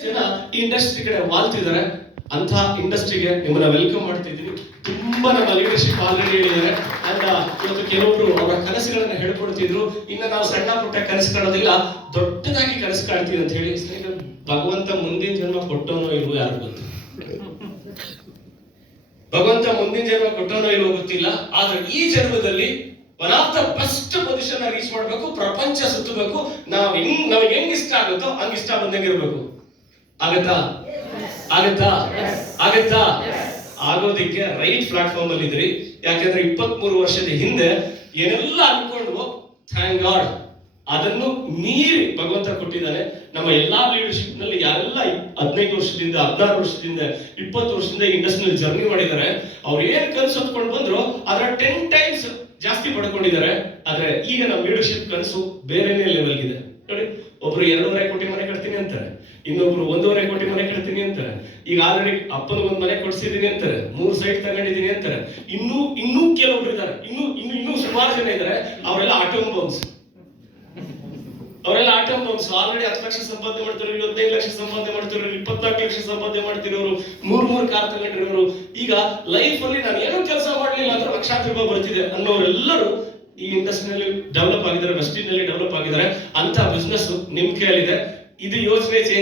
ಜನ ಈ ಇಂಡಸ್ಟ್ರಿ ಕಡೆ ವಾಲ್ತಿದ್ದಾರೆ. ಅಂತ ಇಂಡಸ್ಟ್ರಿಗೆ ನಿಮ್ಮನ್ನ ವೆಲ್ಕಮ್ ಮಾಡ್ತಿದ್ದೀನಿ. ತುಂಬಾ ನಮ್ಮ ಲೀಡರ್ಶಿಪ್ ಆಲ್ರೆಡಿ ಹೇಳಿದ್ದಾರೆ. ಅಂಡ್ ಇವತ್ತು ಕೆಲವೊಬ್ರು ಅವರ ಕನಸುಗಳನ್ನ ಹೇಳ್ಕೊಡ್ತಿದ್ರು. ಇನ್ನು ನಾವು ಸಣ್ಣ ಪುಟ್ಟ ಕನಸು ಕಾಣೋದಿಲ್ಲ, ದೊಡ್ಡದಾಗಿ ಕನಸು ಕಾಣ್ತೀವಿ ಅಂತ ಹೇಳಿ. ಭಗವಂತ ಮುಂದಿನ ಜನ್ಮ ಕೊಟ್ಟೋನೋ ಇಲ್ವೋ ಯಾರು ಗೊತ್ತು. ಭಗವಂತ ಮುಂದಿನ ಜನ್ಮ ಕೊಟ್ಟೋನೋ ಇಲ್ವೋ ಗೊತ್ತಿಲ್ಲ. ಆದ್ರೆ ಈ ಜನ್ಮದಲ್ಲಿ one of the best position reach ಮಾಡ್ಬೇಕು, ಪ್ರಪಂಚ ಸುತ್ತಬೇಕು. ನಮಗೆ ಹೆಂಗ್ ಇಷ್ಟ ಆಗುತ್ತೋ ಹಂಗ ಇಷ್ಟ ಬಂದಂಗಿರ್ಬೇಕು. ಆಗತ್ತಾ? ಆಗತ್ತಾ? ಆಗತ್ತಾ? ಆಗೋದಿಕ್ಕೆ ರೈಟ್ ಪ್ಲಾಟ್ಫಾರ್ಮ್ ಅಲ್ಲಿ ಇದ್ರಿ. ಯಾಕಂದ್ರೆ 23 ವರ್ಷದ ಹಿಂದೆ ಏನೆಲ್ಲ ಅನ್ಕೊಂಡ್ವೋ, ಥ್ಯಾಂಕ್ ಗಾಡ್ ಅದನ್ನು ಮೀರಿ ಭಗವಂತ ಕೊಟ್ಟಿದ್ದಾನೆ. ನಮ್ಮ ಎಲ್ಲಾ ಲೀಡರ್ಶಿಪ್ ನಲ್ಲಿ ಯಾರೆಲ್ಲ 15 ವರ್ಷದಿಂದ 16 ವರ್ಷದಿಂದ 20 ವರ್ಷದಿಂದ ಇಂಡಸ್ಟ್ರಿಯಲ್ ಜರ್ನಿ ಮಾಡಿದ್ದಾರೆ, ಅವ್ರು ಏನ್ ಕನಸು ಹೊತ್ಕೊಂಡು ಬಂದ್ರು ಅದರ 10 ಟೈಮ್ಸ್ ಜಾಸ್ತಿ ಪಡ್ಕೊಂಡಿದ್ದಾರೆ. ಆದ್ರೆ ಈಗ ನಮ್ಮ ಲೀಡರ್ಶಿಪ್ ಕನಸು ಬೇರೆನೇ ಲೆವೆಲ್ ಇದೆ ನೋಡಿ. ಒಬ್ರು 2.5 ಕೋಟಿ ಮನೆ ಕಟ್ತೀನಿ ಅಂತಾರೆ, ಇನ್ನೊಬ್ರು 1.5 ಕೋಟಿ ಮನೆ ಕಟ್ತೀನಿ ಅಂತಾರೆ. ಈಗ ಆಲ್ರೆಡಿ ಅಪ್ಪನಿಗೊಂದು ಮನೆ ಕೊಡ್ಸಿದೀನಿ ಅಂತಾರೆ, 3 ಸೈಟ್ ತಗೊಂಡಿದ್ದೀನಿ ಅಂತಾರೆ. ಇನ್ನೂ ಕೆಲವೊಬ್ರು ಇದ್ದಾರೆ, ಇನ್ನೂ ಸುಮಾರು ಜನ ಇದ್ದಾರೆ. ಅವರೆಲ್ಲ ಆಟೋಮ್ ಬಾಂಬ್ಸ್ ಆಲ್ರೆಡಿ 10 ಲಕ್ಷ ಸಂಪಾದನೆ ಮಾಡ್ತಿರೋರು, 25 ಲಕ್ಷ ಸಂಪಾದನೆ ಮಾಡ್ತಿರೋರು, 24 ಲಕ್ಷ ಸಂಪಾದನೆ ಮಾಡ್ತಿರೋರು, 3 ಕಾರ್ ತಗೊಂಡಿರೋರು. ಈಗ ಲೈಫ್ ಅಲ್ಲಿ ನಾನು ಏನೋ ಕೆಲಸ ಮಾಡ್ಲಿಲ್ಲ ಅಂದ್ರೆ ಲಕ್ಷಾಂತರ ರೂಪಾಯಿ ಬರ್ತಿದೆ ಅನ್ನೋರೆಲ್ಲರೂ ಈ ಇಂಡಸ್ಟ್ರಿಯಲ್ಲಿ ಡೆವಲಪ್ ಆಗಿದ್ದಾರೆ, ವೆಸ್ಟ್ ಇಂಡಲ್ಲಿ ಡೆವಲಪ್ ಆಗಿದ್ದಾರೆ. ಅಂತ ಬಿಸ್ನೆಸ್ ನಿಮ್ ಕೈಯಲ್ಲಿದೆ. ಇದು ಯೋಚನೆ ಚೇಂಜ್